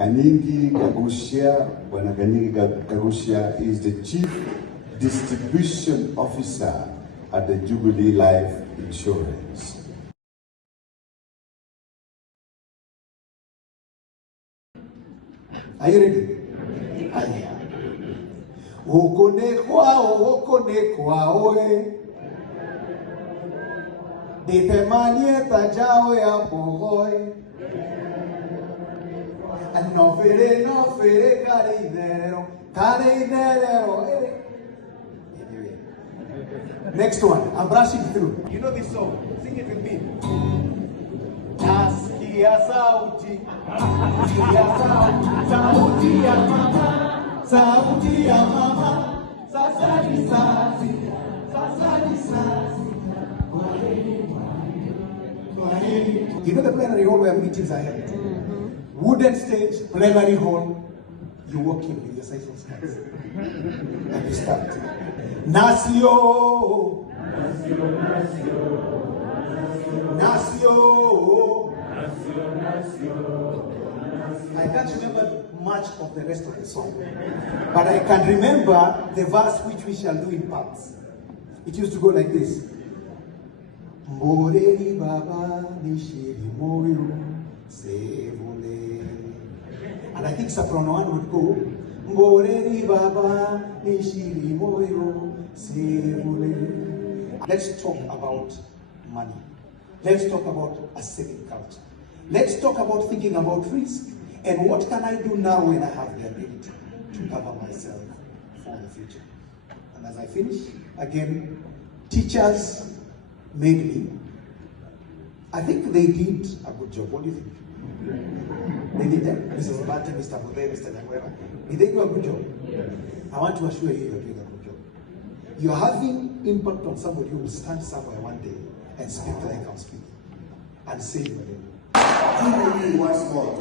Kanyingi Kagushia, Bwana Kanyingi Kagushia is the Chief Distribution Officer at the Jubilee Life Insurance. Are you ready? Aya. Okone kwao Dite manieta jao ya boy. No fere carinero. Anyway. Next one, I'm brushing through. You know this song? Sing it with me. Nasikia sauti. Sauti ya mama. Sauti ya mama. Sasa ni sasi. You know the plenary hall where meetings are held? Wooden stage, plenary hall. You walk in with your cycle skirts. And you start. Nacio. I can't remember much of the rest of the song. But I can remember the verse which we shall do in parts. It used to go like this. Moreri baba nishiri moyo sevule. And I think soprano one would go. Moreri baba nishiri moyo sevule. Let's talk about money. Let's talk about a saving culture. Let's talk about thinking about risk. And what can I do now when I have the ability to cover myself for the future? And as I finish, again, teachers made me. I think they did a good job. What do you think? They did that. Mrs. Martin, Mr. Mode, Mr. Nyangwera. Did they do a good job? Yeah. I want to assure you you're doing a good job. You're having impact on somebody who will stand somewhere one day and speak like I'm speaking. And say it again. Once more.